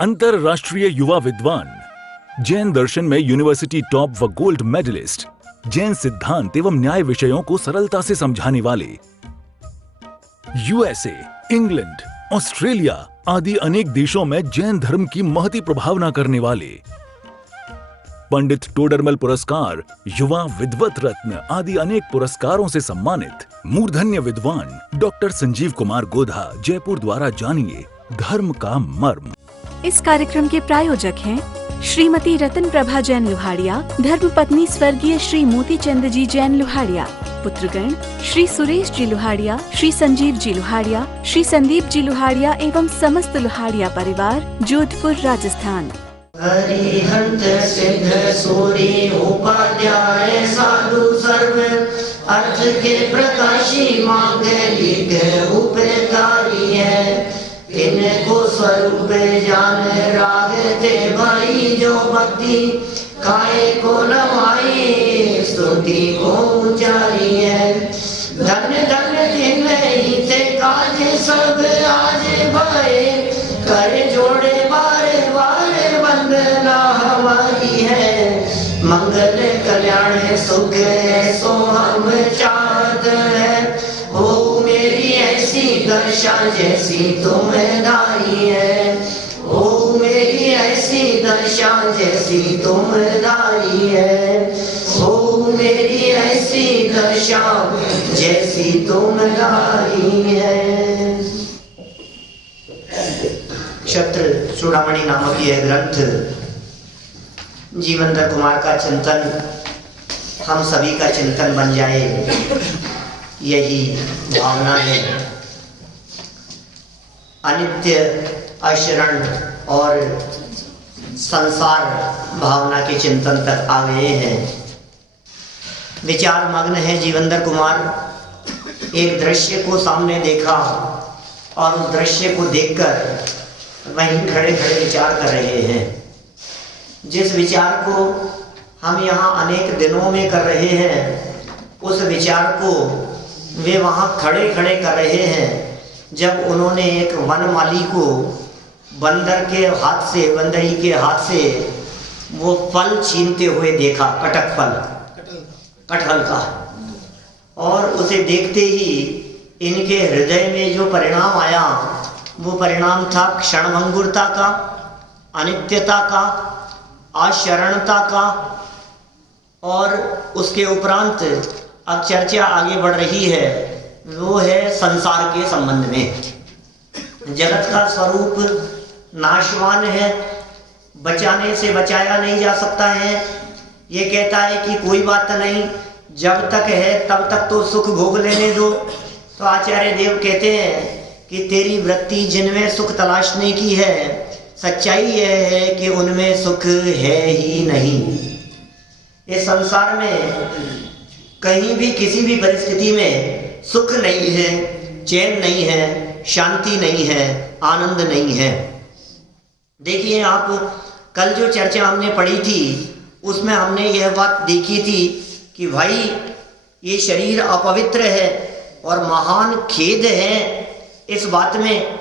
अंतरराष्ट्रीय युवा विद्वान, जैन दर्शन में यूनिवर्सिटी टॉप व गोल्ड मेडलिस्ट, जैन सिद्धांत एवं न्याय विषयों को सरलता से समझाने वाले, यूएसए, इंग्लैंड, ऑस्ट्रेलिया आदि अनेक देशों में जैन धर्म की महती प्रभावना करने वाले, पंडित टोडरमल पुरस्कार, युवा विद्वत रत्न आदि अनेक पुरस्कारों से सम्मानित मूर्धन्य विद्वान डॉक्टर संजीव कुमार गोधा जयपुर द्वारा जानिए धर्म का मर्म। इस कार्यक्रम के प्रायोजक हैं श्रीमती रतन प्रभा जैन लुहाड़िया, धर्मपत्नी स्वर्गीय श्री मोती चंद जी जैन लुहाड़िया, पुत्रगण श्री सुरेश जी लुहाड़िया, श्री संजीव जी लुहाड़िया, श्री संदीप जी लुहाड़िया एवं समस्त लुहाड़िया परिवार, जोधपुर, राजस्थान। हरिहंत सिद्ध सूरी उपाध्याय साधु सर्व अर्थ के प्रकाशी मांगलिक उपकारी है। इनको स्वरूप जान रागते भाई जो भक्ति काय को नवाई स्तुति को उचारी है। धन्य धन्य दिन हिते काज सब आज भाई कर जोड़े बारे बारे वंदना हमारी है। मंगल कल्याण सुख सो हम चाहते हैं। हो मेरी ऐसी दशा जैसी तुम दाई है। हो मेरी ऐसी दशा जैसी तुम दाई है। हो मेरी ऐसी दशा जैसी तुम दाई है। क्षत्र चूड़ामणि नामक यह ग्रंथ जीवंतर कुमार का चिंतन हम सभी का चिंतन बन जाए, यही भावना है। अनित्य, अशरण और संसार भावना के चिंतन तक आ गए हैं। विचार मग्न है जीवंतर कुमार। एक दृश्य को सामने देखा और उस दृश्य को देखकर वहीं खड़े खड़े विचार कर रहे हैं। जिस विचार को हम यहाँ अनेक दिनों में कर रहे हैं, उस विचार को वे वहाँ खड़े खड़े कर रहे हैं जब उन्होंने एक वनमाली को बंदर के हाथ से, बंदरी के हाथ से वो फल छीनते हुए देखा, कटक फल, कटहल का। और उसे देखते ही इनके हृदय में जो परिणाम आया वो परिणाम था क्षणभंगुरता का, अनित्यता का, अशरणता का। और उसके उपरांत अब चर्चा आगे बढ़ रही है, वो है संसार के संबंध में। जगत का स्वरूप नाशवान है, बचाने से बचाया नहीं जा सकता है। ये कहता है कि कोई बात नहीं, जब तक है तब तक तो सुख भोग लेने दो। तो आचार्य देव कहते हैं कि तेरी वृत्ति जिनमें सुख तलाशने की है, सच्चाई यह है कि उनमें सुख है ही नहीं। इस संसार में कहीं भी किसी भी परिस्थिति में सुख नहीं है, चैन नहीं है, शांति नहीं है, आनंद नहीं है। देखिए, आप कल जो चर्चा हमने पढ़ी थी उसमें हमने यह बात देखी थी कि भाई ये शरीर अपवित्र है और महान खेद है इस बात में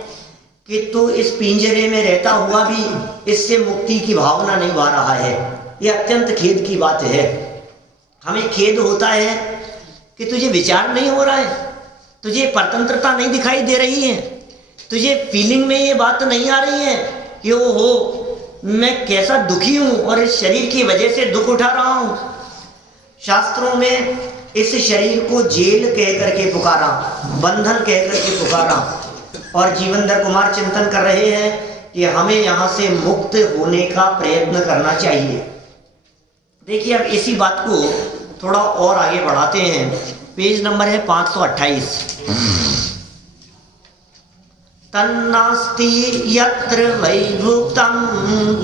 कि तू इस पिंजरे में रहता हुआ भी इससे मुक्ति की भावना नहीं पा रहा है। ये अत्यंत खेद की बात है। हमें खेद होता है कि तुझे विचार नहीं हो रहा है, तुझे परतंत्रता नहीं दिखाई दे रही है, तुझे फीलिंग में ये बात नहीं आ रही है कि ओ हो मैं कैसा दुखी हूँ और इस शरीर की वजह से दुख उठा रहा हूँ। शास्त्रों में इस शरीर को जेल कह करके पुकारा, बंधन कह करके पुकारा। और जीवंतर कुमार चिंतन कर रहे हैं कि हमें यहाँ से मुक्त होने का प्रयत्न करना चाहिए। देखिए, अब इसी बात को थोड़ा और आगे बढ़ाते हैं। पेज नंबर है 528। तन्नास्ति यत्र वैभुक्तं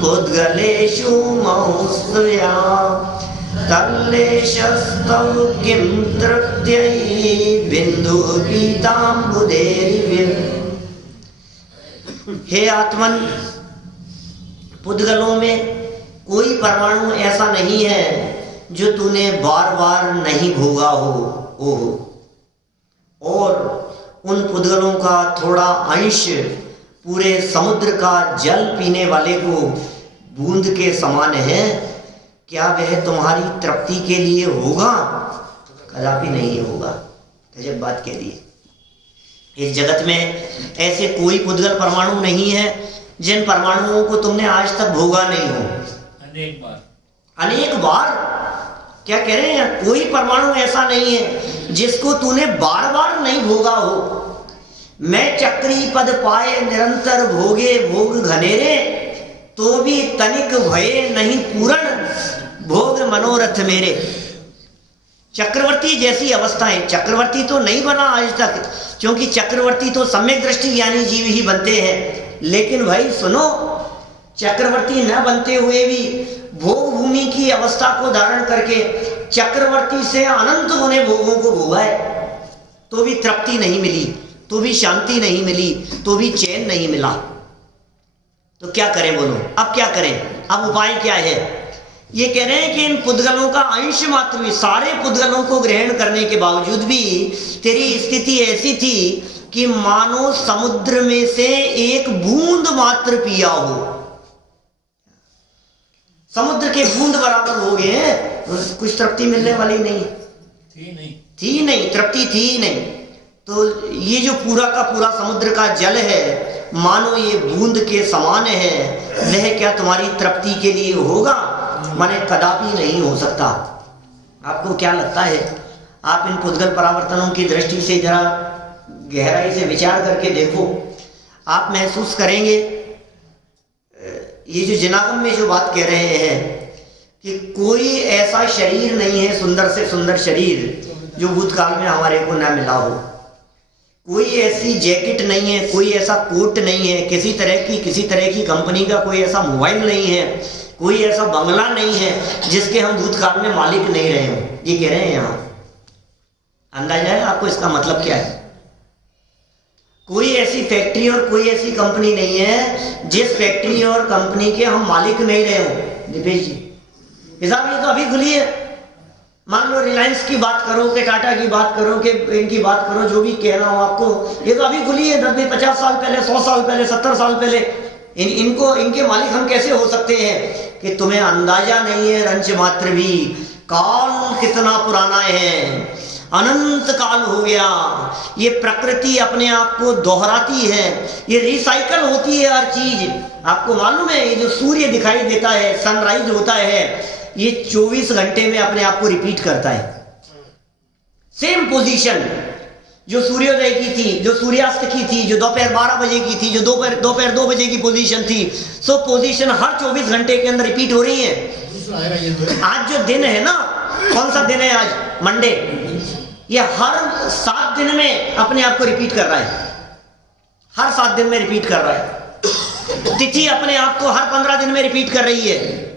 पुद्गलेषु मौस्तुया तल्लेशस्तव किं तृप्त्यै बिंदु पीताम्बुदेरिविर। हे आत्मन, पुद्गलों में कोई परमाणु ऐसा नहीं है जो तूने बार बार नहीं भोगा हो। और उन पुद्गलों का थोड़ा अंश पूरे समुद्र का जल पीने वाले को बूंद के समान है, क्या वह तुम्हारी तृप्ति के लिए होगा? कदापि नहीं होगा। गजब बात कह दी है। इस जगत में ऐसे कोई पुद्गल परमाणु नहीं है जिन परमाणुओं को तुमने आज तक भोगा नहीं हो। अनेक बार क्या कह रहे हैं? कोई परमाणु ऐसा नहीं है जिसको तूने बार बार नहीं भोगा हो। मैं चक्री पद पाए निरंतर भोगे भोग घनेरे, तो भी तनिक भये नहीं पूर्ण भोग मनोरथ मेरे। चक्रवर्ती जैसी अवस्थाएं, चक्रवर्ती तो नहीं बना आज तक, क्योंकि चक्रवर्ती तो सम्यक दृष्टि ज्ञानी जीव ही बनते हैं। लेकिन भाई सुनो, चक्रवर्ती न बनते हुए भी भोग भूमि की अवस्था को धारण करके चक्रवर्ती से अनंत गुने भोगों को भोगा है, तो भी तृप्ति नहीं मिली, तो भी शांति नहीं मिली, तो भी चैन नहीं मिला। तो क्या करें बोलो? अब क्या करें? अब उपाय क्या है? ये कह रहे हैं कि इन पुद्गलों का अंश मात्र भी, सारे पुद्गलों को ग्रहण करने के बावजूद भी तेरी स्थिति ऐसी थी कि मानो समुद्र में से एक बूंद मात्र पिया हो। समुद्र के बूंद बराबर हो गए हैं, कुछ तृप्ति मिलने वाली नहीं थी नहीं, तृप्ति थी नहीं। तो ये जो पूरा का पूरा समुद्र का जल है, मानो ये बूंद के समान है, वह क्या तुम्हारी तृप्ति के लिए होगा? माने कदापि नहीं हो सकता। आपको क्या लगता है? आप इन पुद्गल परावर्तनों की दृष्टि से जरा गहराई से विचार करके देखो, आप महसूस करेंगे ये जो जिनागम में जो बात कह रहे हैं कि कोई ऐसा शरीर नहीं है, सुंदर से सुंदर शरीर, जो भूतकाल में हमारे को ना मिला हो। कोई ऐसी जैकेट नहीं है, कोई ऐसा कोट नहीं है, किसी तरह की कंपनी का कोई ऐसा मोबाइल नहीं है, कोई ऐसा बंगला नहीं है जिसके हम भूतकाल में मालिक नहीं रहे हों। ये कह रहे हैं यहाँ। अंदाजा है आपको इसका मतलब क्या है? कोई ऐसी फैक्ट्री और कोई ऐसी कंपनी नहीं है जिस फैक्ट्री और कंपनी के हम मालिक नहीं रहे हों। दीपेश जी, हिसाब ये तो अभी खुली है। मान लो रिलायंस की बात करो, कि टाटा की बात करो, कि इनकी बात करो, जो भी कह रहा हूं आपको, ये तो अभी खुली है। 50 साल पहले, 100 साल पहले, 70 साल पहले इनके मालिक हम कैसे हो सकते हैं? कि तुम्हें अंदाजा नहीं है रंच मात्र भी, काल कितना पुराना है, अनंत काल हो गया। ये प्रकृति अपने आप को दोहराती है, ये रिसाइकल होती है हर चीज। आपको मालूम है, ये जो सूर्य दिखाई देता है, सनराइज होता है, ये 24 घंटे में अपने आप को रिपीट करता है। सेम पोजीशन जो सूर्योदय की थी, जो सूर्यास्त की थी, जो दोपहर 12 बजे की थी, जो दोपहर 2 बजे की पोजीशन थी, सो पोजीशन हर 24 घंटे के अंदर रिपीट हो रही है। आज जो दिन है ना, कौन सा दिन है आज? मंडे। ये हर 7 दिन में अपने आप को रिपीट कर रहा है, हर 7 दिन में रिपीट कर रहा है। तिथि अपने आप को हर 15 दिन में रिपीट कर रही है,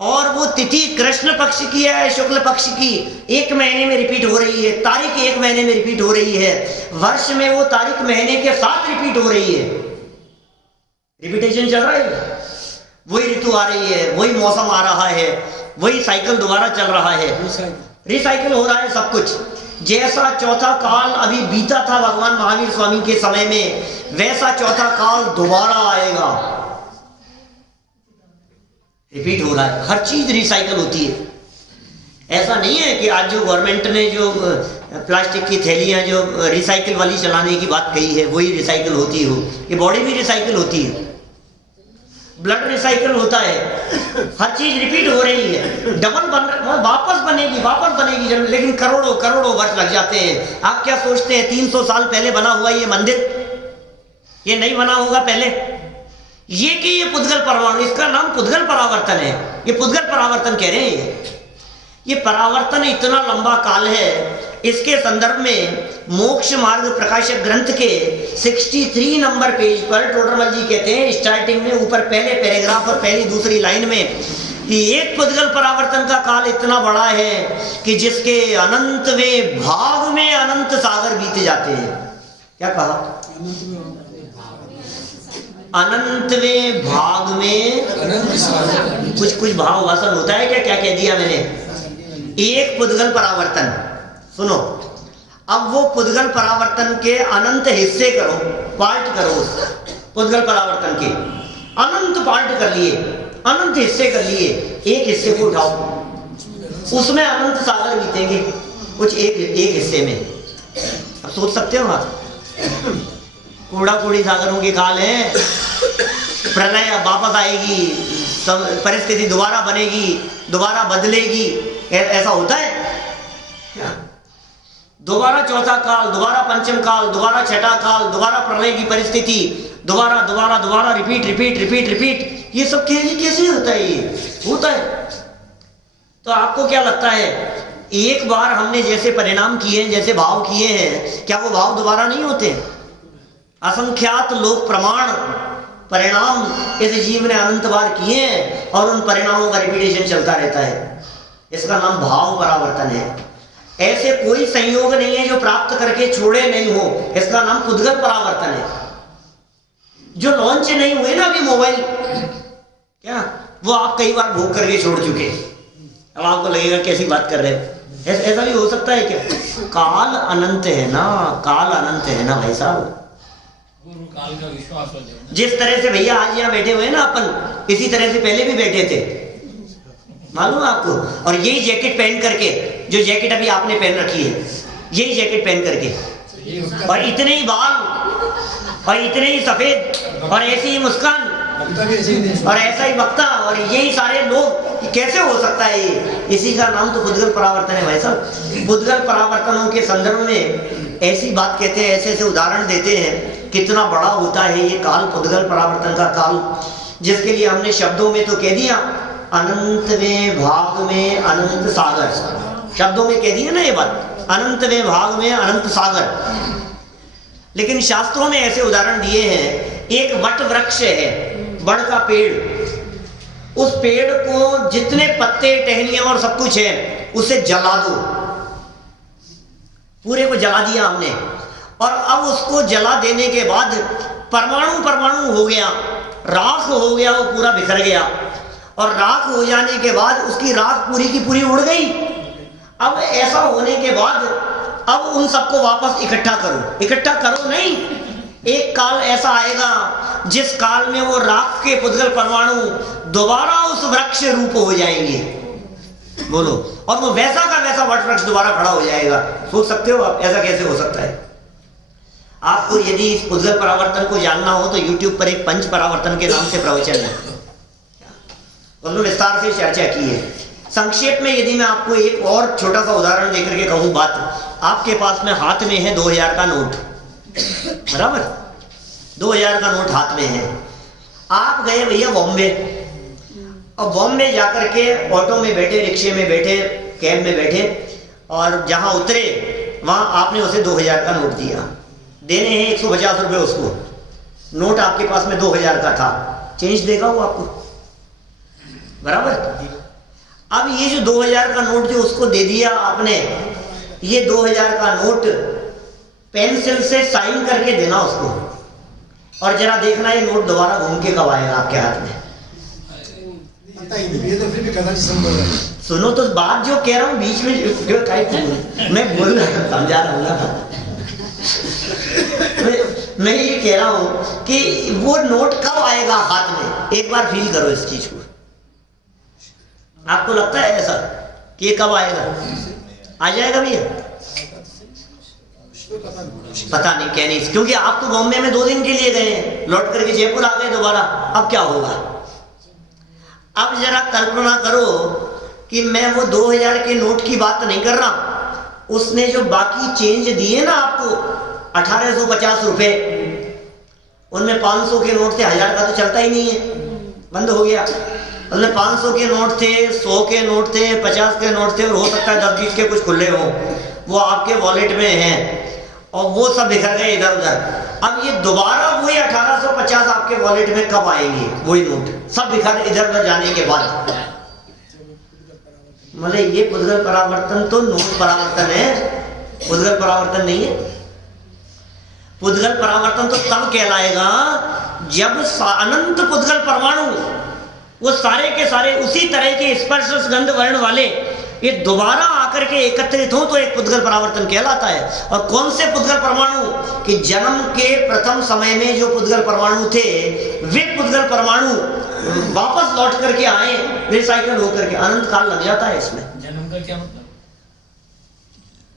और वो तिथि कृष्ण पक्ष की है, शुक्ल पक्ष की, 1 महीने में रिपीट हो रही है। तारीख 1 महीने में रिपीट हो रही है। वर्ष में वो तारीख महीने के साथ रिपीट हो रही है। रिपीटेशन चल रहा है, वही ऋतु आ रही है, वही मौसम आ रहा है, वही साइकिल दोबारा चल रहा है, रिसाइकिल हो रहा है सब कुछ। जैसा चौथा काल अभी बीता था भगवान महावीर स्वामी के समय में, वैसा चौथा काल दोबारा आएगा। रिपीट हो रहा है, हर चीज रिसाइकल होती है। ऐसा नहीं है कि आज जो गवर्नमेंट ने जो प्लास्टिक की थैलियां जो रिसाइकिल वाली चलाने की बात कही है, वही रिसाइकिल होती हो। ये बॉडी भी रिसाइकिल होती है, ब्लड रिसाइकिल होता है, हर चीज रिपीट हो रही है। डबल वापस बनेगी, लेकिन करोड़ों वर्ष लग जाते हैं। आप क्या सोचते हैं 300 साल पहले बना हुआ ये मंदिर, ये नहीं बना होगा पहले? ये पुद्गल परमाणु, इसका नाम पुद्गल परावर्तन है। ये पुद्गल परावर्तन कह रहे हैं। ये परावर्तन इतना लंबा काल है। इसके संदर्भ में मोक्ष मार्ग प्रकाशक ग्रंथ के 63 नंबर पेज पर टोडरमल जी कहते हैं, स्टार्टिंग में ऊपर पहले पैराग्राफ और पहली दूसरी लाइन में, कि एक पुद्गल परावर्तन का काल इतना बड़ा है कि जिसके अनंतवें भाग में अनंत सागर बीते जाते हैं। क्या कहा? अनंतवें भाग में कुछ भाव वासन होता है क्या कह दिया मैंने? एक पुद्गल परावर्तन, सुनो, अब वो पुद्गल परावर्तन के अनंत हिस्से करो, पार्ट करो। पुद्गल परावर्तन के अनंत पार्ट कर लिए, अनंत हिस्से कर लिए, एक हिस्से को उठाओ, उसमें अनंत सागर बीतेंगे कुछ एक हिस्से में। अब सोच सकते हो आप, कूड़ा कूड़ी सागरों के काल है, प्रलय वापस आएगी, परिस्थिति दोबारा बनेगी, दोबारा बदलेगी, ऐसा होता है? दोबारा चौथा काल, दोबारा पंचम काल, दोबारा छठा काल, दोबारा प्रलय की परिस्थिति, दोबारा दोबारा दोबारा रिपीट रिपीट रिपीट रिपीट, ये सब कैसे होता है? ये होता है। तो आपको क्या लगता है, एक बार हमने जैसे परिणाम किए हैं, जैसे भाव किए हैं, क्या वो भाव दोबारा नहीं होते? असंख्यात लोक प्रमाण परिणाम इस जीव ने अनंत बार किए हैं और उन परिणामों का रिपीटेशन चलता रहता है। इसका नाम भाव परावर्तन है। ऐसे कोई संयोग नहीं है जो प्राप्त करके छोड़े नहीं हो, इसका नाम पुद्गल परावर्तन है। जो लॉन्च नहीं हुए ना अभी मोबाइल, क्या वो आप कई बार भोग करके छोड़ चुके। अब आपको लगेगा कैसी बात कर रहे हैं, ऐसा भी हो सकता है क्या? काल अनंत है ना, काल अनंत है ना भाई साहब। काल का विश्वास हो, जिस तरह से भैया आज यहाँ बैठे हुए हैं ना अपन, इसी तरह से पहले भी बैठे थे, मालूम है आपको। और यही जैकेट पहन करके, जो जैकेट अभी आपने पहन रखी है, यही जैकेट पहन करके, और इतने ही बाल और इतने ही सफेद और ऐसी ही मुस्कान और ऐसा ही वक्ता और यही सारे लोग, कैसे हो सकता है ये? इसी का नाम तो पुद्गल परावर्तन है भाई साहब। पुद्गल परावर्तनों के संदर्भ में ऐसी बात कहते हैं, ऐसे ऐसे उदाहरण देते हैं, कितना बड़ा होता है ये काल, पुद्गल परावर्तन का काल, जिसके लिए हमने शब्दों में तो कह दिया, अनंत में भाग में अनंत सागर, शब्दों में कह दिया ना ये बात, अनंत में भाग में अनंत सागर। लेकिन शास्त्रों में ऐसे उदाहरण दिए हैं, एक वट वृक्ष है, बड़ का पेड़, उस पेड़ को जितने पत्ते टहनियां और सब कुछ है उसे जला दो, पूरे को जला दिया हमने, और अब उसको जला देने के बाद परमाणु परमाणु हो गया, राख हो गया, वो पूरा बिखर गया, और राख हो जाने के बाद उसकी राख पूरी की पूरी उड़ गई। अब ऐसा होने के बाद अब उन सबको वापस इकट्ठा करो, इकट्ठा करो नहीं, एक काल ऐसा आएगा जिस काल में वो राख के पुद्गल परमाणु दोबारा उस वृक्ष रूप हो जाएंगे, बोलो, और वो वैसा का वैसा वट वृक्ष दोबारा खड़ा हो जाएगा। सोच सकते हो आप ऐसा कैसे हो सकता है? आपको यदि इस पुद्गल परावर्तन को जानना हो तो YouTube पर एक पंच परावर्तन के नाम से प्रवचन है, उसमें विस्तार से चर्चा की है। संक्षेप में यदि मैं आपको एक और छोटा सा उदाहरण देकर के कहूँ बात, आपके पास में हाथ में है 2000 का नोट, बराबर, 2000 का नोट हाथ में है। आप गए भैया बॉम्बे, और बॉम्बे जाकर के ऑटो में बैठे, रिक्शे में बैठे, कैब में बैठे, और जहां उतरे वहां आपने उसे 2000 का नोट दिया, देने हैं 150 रुपये उसको, नोट आपके पास में 2000 का था, चेंज देगा वो आपको, बराबर। अब ये जो 2000 का नोट जो उसको दे दिया आपने, ये 2000 का नोट पेंसिल से साइन करके देना उसको, और जरा देखना ये नोट दोबारा घूम के कब आएगा आपके हाथ में। सुनो तो बात जो कह रहा हूँ बीच में मैं बोल रहा हूँ, समझा रहा हूँ ना, मैं ये कह रहा हूँ कि वो नोट कब आएगा हाथ में, एक बार फील करो इस चीज को। आपको लगता है ऐसा कि ये कब आएगा? आ जाएगा भैया? पता नहीं, कह नहीं, क्योंकि आप तो बॉम्बे में 2 दिन के लिए गए हैं, लौट करके जयपुर आ गए दोबारा, अब क्या होगा? अब जरा कल्पना करो कि मैं वो 2000 के नोट की बात नहीं कर रहा, उसने जो बाकी चेंज दिए ना आपको 1850 रुपए, उनमें 500 के नोट थे, 1000 का तो चलता ही नहीं है, बंद हो गया। उनमें 500 के नोट थे, 100 के नोट थे, 50 के नोट थे, और हो सकता है 10-20 के कुछ खुले हो, वो आपके वॉलेट में हैं, और वो सब बिखर गए इधर उधर। अब ये दोबारा वही 1850 आपके वॉलेट में कब आएंगे? वही नोट सब बिखर इधर उधर जाने के बाद। मतलब ये पुद्गल परावर्तन तो नोट परावर्तन है, पुद्गल परावर्तन नहीं है। पुद्गल परावर्तन तो तब कहलाएगा जब अनंत पुद्गल परमाणु, वो सारे के सारे उसी तरह के स्पर्श गंध वर्ण वाले, ये दोबारा आकर के एकत्रित हो तो एक पुद्गल परावर्तन कहलाता है। और कौन से पुद्गल परमाणु कि जन्म के प्रथम समय में जो पुद्गल परमाणु थे वे पुद्गल परमाणु वापस लौट करके आए, रिसाइकल होकर के। अनंत काल लग जाता है इसमें। जन्म का क्या मतलब?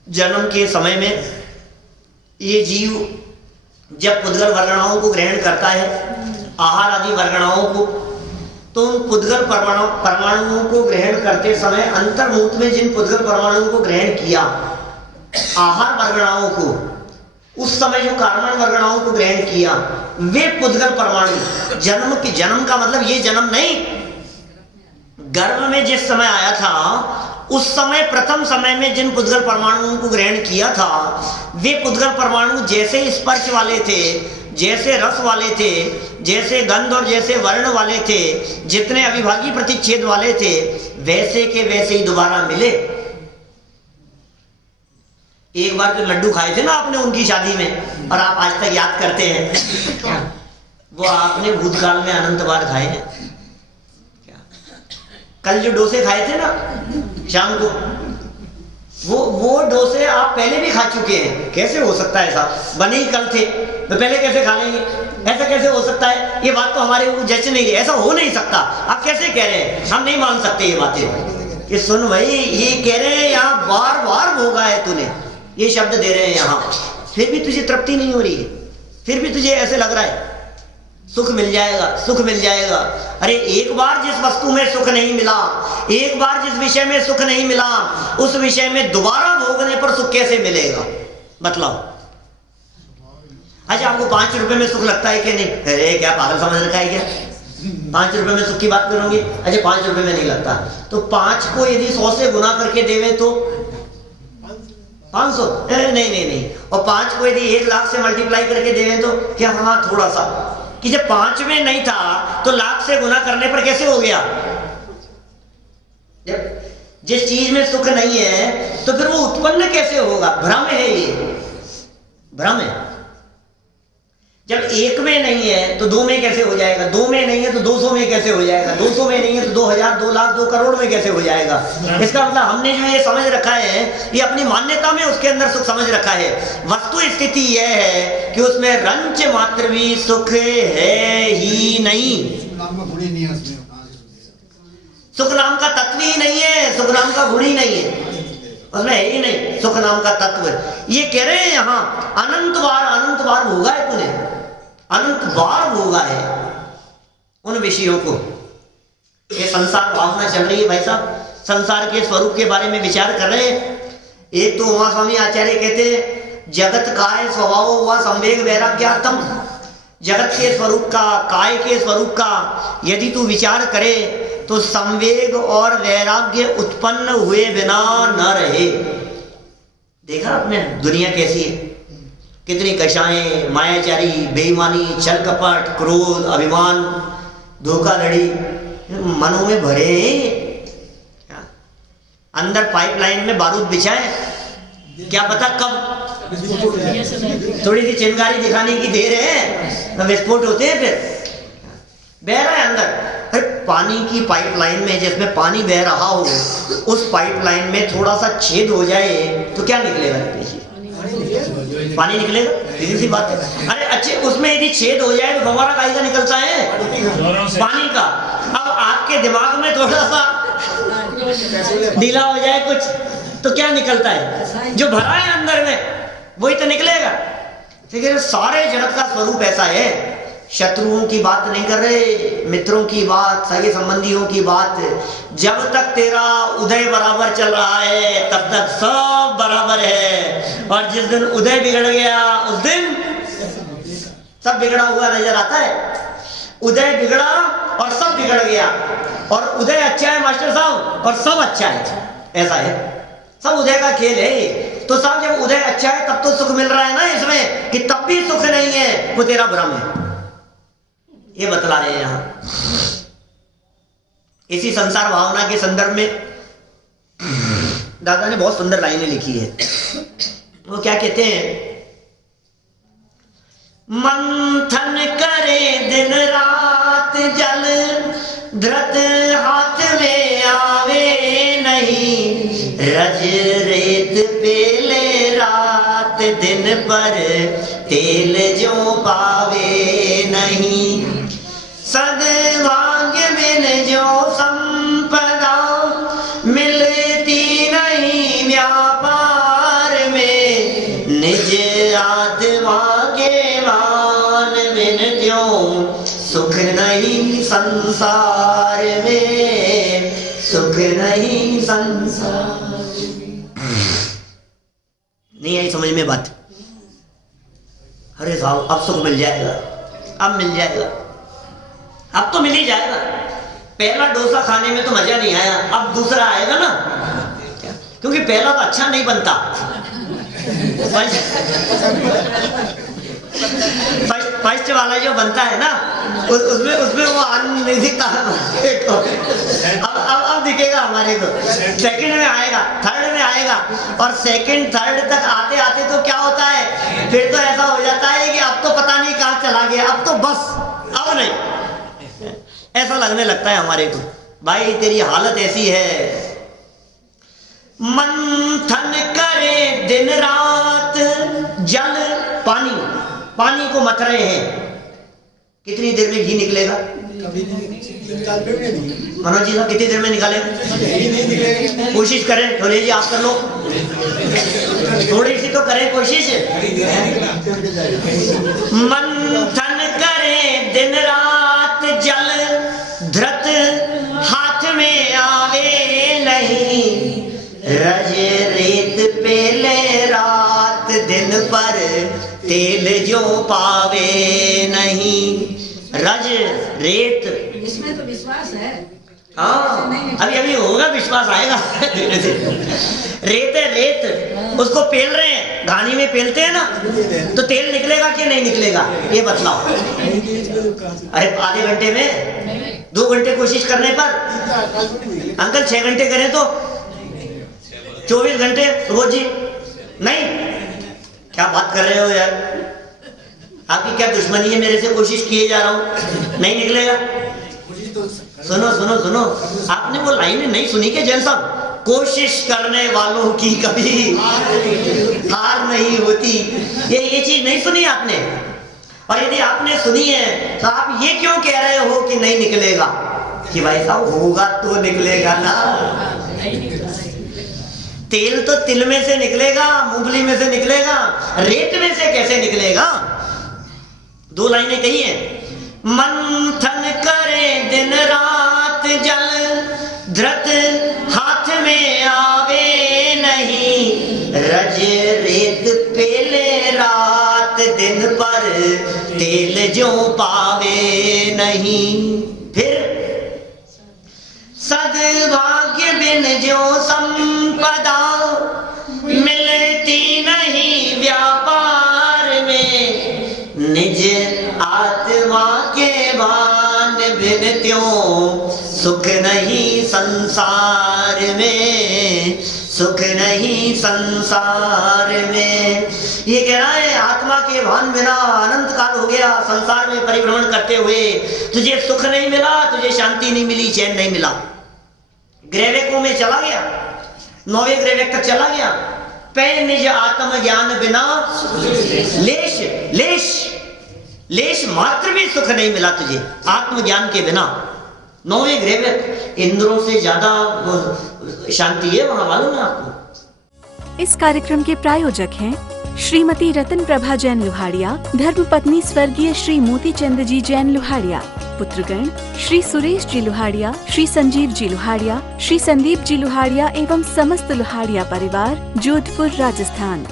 जन्म के समय में ये जीव जब पुद्गल वर्गणाओं को ग्रहण करता है, आहार आदि वर्गणाओं को, तो उन पुद्गल परमाणुओं को ग्रहण करते समय अंतर्मुहूर्त में जिन पुद्गल परमाणुओं को ग्रहण किया, आहार वर्गणाओं को, उस समय जो कार्बन वर्गणाओं को ग्रहण किया, वे पुद्गल परमाणु जन्म का मतलब ये जन्म नहीं, गर्भ में जिस समय आया था उस समय प्रथम समय में जिन पुद्गल परमाणुओं को ग्रहण किया था वे पुद्गल परमाणु जैसे स्पर्श वाले थे, जैसे रस वाले थे, जैसे गंध और जैसे वर्ण वाले थे, जितने अविभाज्य प्रतिच्छेद वाले थे, वैसे के वैसे ही दोबारा मिले। एक बार जो लड्डू खाए थे ना आपने उनकी शादी में और आप आज तक याद करते हैं, वो आपने भूतकाल में अनंत बार खाए हैं। कल जो डोसे खाए थे ना शाम को, वो डोसे आप पहले भी खा चुके हैं। कैसे हो सकता है ऐसा? बने ही कल थे तो पहले कैसे खा लेंगे? ऐसा कैसे हो सकता है? ये बात तो हमारे ऊपर जच नहीं रही, ऐसा हो नहीं सकता। आप कैसे कह रहे हैं? हम नहीं मान सकते ये बातें कि सुन भाई, ये कह रहे हैं यहाँ बार बार भोगा है तूने, ये शब्द दे रहे हैं यहाँ, फिर भी तुझे तृप्ति नहीं हो रही है, फिर भी तुझे ऐसे लग रहा है सुख मिल जाएगा, सुख मिल जाएगा। अरे एक बार जिस वस्तु में सुख नहीं मिला, एक बार जिस विषय में सुख नहीं मिला, उस विषय में दोबारा भोगने पर सुख कैसे मिलेगा? मतलब अच्छा, आपको 5 रुपए में सुख लगता है कि नहीं? अरे क्या पागल समझ रखा है क्या? 5 रुपए में सुख की बात करोगे? अच्छा 5 रुपए में नहीं लगता, तो 5 को यदि 100 से गुना करके देवे तो 500? नहीं। और 5 को यदि 1 लाख से मल्टीप्लाई करके देवे तो क्या? हाँ थोड़ा सा, कि जब 5 में नहीं था तो लाख से गुना करने पर कैसे हो गया? जब जिस चीज में सुख नहीं है तो फिर वो उत्पन्न कैसे होगा? भ्रम है, ये भ्रम है। जब 1 में नहीं है तो 2 में कैसे हो जाएगा? 2 में नहीं है तो 200 में कैसे हो जाएगा? 200 में नहीं है तो 2000, 2 लाख, 2 करोड़ में कैसे हो जाएगा? इसका मतलब हमने जो ये समझ रखा है, ये अपनी मान्यता में उसके अंदर सुख समझ रखा है। वस्तु स्थिति यह है कि उसमें रंच मात्र भी सुख है ही नहीं। सुख नाम का तत्व ही नहीं है, सुख नाम का गुण ही नहीं है, उसमें है ही नहीं सुख नाम का तत्व। ये कह रहे हैं यहाँ अनंत बार भोगा है तूने, अनंत बार भोगा है उन विषयों को। ये संसार भावना चल रही है भाई साहब, संसार के स्वरूप के बारे में विचार कर रहे हैं। एक तो उमा स्वामी आचार्य कहते हैं जगत काय स्वभाव हुआ संवेग वैराग्यार्थम। जगत के स्वरूप का, काय के स्वरूप का यदि तू विचार करे तो संवेग और वैराग्य उत्पन्न हुए बिना न रहे। देखा आपने दुनिया कैसी है, कितनी कषाएं, मायाचारी, बेईमानी, छल कपट, क्रोध, अभिमान, धोखाधड़ी मनों में भरे हैं। अंदर पाइपलाइन में बारूद बिछाए, क्या पता कब थोड़ी सी चिंगारी दिखाने की देर है तो विस्फोट होते हैं, फिर बह रहा है अंदर। अरे पानी की पाइपलाइन में जिसमें पानी बह रहा हो, उस पाइपलाइन में थोड़ा सा छेद हो जाए तो क्या निकलेगा? पानी निकलेगा, सीधी सी बात है। अरे अच्छे, उसमें यदि छेद हो जाए तो फव्वारा काहे का निकलता है? पानी का। अब आपके दिमाग में थोड़ा सा ढीला हो जाए कुछ तो क्या निकलता है? जो भरा है अंदर में वही तो निकलेगा। ठीक है, सारे जगत का स्वरूप ऐसा है। शत्रुओं की बात नहीं कर रहे, मित्रों की बात, सगे संबंधियों की बात। जब तक तेरा उदय बराबर चल रहा है तब तक सब बराबर है, और जिस दिन उदय बिगड़ गया उस दिन सब बिगड़ा हुआ नजर आता है। उदय बिगड़ा और सब बिगड़ गया, और उदय अच्छा है मास्टर साहब और सब अच्छा है, ऐसा है। सब उदय का खेल है। तो साहब जब उदय अच्छा है तब तो सुख मिल रहा है ना इसमें, कि तब भी सुख नहीं है, वो तेरा भ्रम है, ये बतला रहे हैं यहां। इसी संसार भावना के संदर्भ में दादा ने बहुत सुंदर लाइनें लिखी है। वो क्या कहते हैं? मंथन करे दिन रात जल, धृत हाथ में आवे नहीं, रज रेत पेले रात दिन पर तेल जो पावे नहीं। सद्भाग्य बिन जो संपदा मिलती नहीं व्यापार में। निज आत्मा के मान बिन त्यों सुख नहीं संसार में, सुख नहीं संसार। नहीं आई समझ में बात? अरे साहब अब सुख मिल जाएगा, अब मिल जाएगा, अब तो मिल ही जाएगा। पहला डोसा खाने में तो मजा नहीं आया, अब दूसरा आएगा ना, क्योंकि पहला तो अच्छा नहीं बनता। फर्स्ट वाला जो बनता है ना उसमें वो आनंद नहीं दिखता। अब दिखेगा हमारे को। सेकंड में आएगा, थर्ड में आएगा, और सेकंड थर्ड तक आते आते तो क्या होता है, फिर तो ऐसा हो जाता है कि अब तो पता नहीं कहाँ चला गया, अब तो बस अब नहीं, ऐसा लगने लगता है हमारे को। भाई तेरी हालत ऐसी है, मंथन करे दिन रात जल पानी, पानी को मथ रहे हैं, कितनी देर में घी निकलेगा? मनोज जी साहब कितनी देर में निकालेगा? कोशिश करें, थोड़ी जी आप कर लो, थोड़ी सी तो करें कोशिश। मंथन करे दिन रात जल धृत हाथ में आवे नहीं। रज रेत पेले रात दिन पर तेल जो पावे नहीं। रज रेत, इसमें तो विश्वास है। हाँ अभी अभी होगा, विश्वास आएगा धीरे धीरे। रेत है रेत, उसको पेल रहे हैं, घानी में पेलते हैं ना, तो तेल निकलेगा कि नहीं निकलेगा ये बतलाओ। अरे आधे घंटे में, 2 घंटे कोशिश करने पर, अंकल 6 घंटे करें तो 24 घंटे रोज जी नहीं। क्या बात कर रहे हो यार, आपकी क्या दुश्मनी है मेरे से? कोशिश किए जा रहा हूं, नहीं निकलेगा। सुनो सुनो सुनो, आपने वो लाइन नहीं सुनी क्या जैन साहब? कोशिश करने वालों की कभी हार नहीं होती। ये चीज नहीं सुनी आपने? और यदि आपने सुनी है तो आप ये क्यों कह रहे हो कि नहीं निकलेगा? कि भाई साहब होगा तो निकलेगा ना। तेल तो तिल में से निकलेगा, मूंगफली में से निकलेगा, रेत में से कैसे निकलेगा? 2 लाइनें कही हैं। मंथन करे दिन रात जल धृत हाथ में आवे नहीं। रज रेत पेले रात दिन पर तेल जो पावे नहीं। फिर सद्भाग्य बिन जो संपदा मिलती नहीं व्यापार में। निज आत्मा के भान बिन त्यों सुख नहीं संसार में, सुख नहीं संसार में। ये कह रहा है आत्मा के भान बिना अनंत काल हो गया संसार में परिभ्रमण करते हुए, तुझे सुख नहीं मिला, तुझे शांति नहीं मिली, चैन नहीं मिला। ग्रैवेकों में चला गया, 9वें ग्रैवेक तक चला गया। पे निज आत्म ज्ञान बिना लेश लेश लेश मात्र भी सुख नहीं मिला तुझे आत्मज्ञान के बिना। 9वें ग्रैवेक, इंद्रों से ज्यादा शांति है वहां, मालूम है आपको? इस कार्यक्रम के प्रायोजक हैं श्रीमती रतन प्रभा जैन लुहाड़िया, धर्मपत्नी स्वर्गीय श्री मोती चंद जी जैन लुहाड़िया, पुत्रगण श्री सुरेश जी लुहाड़िया, श्री संजीव जी लुहाड़िया, श्री संदीप जी लुहाड़िया एवं समस्त लुहाड़िया परिवार, जोधपुर राजस्थान।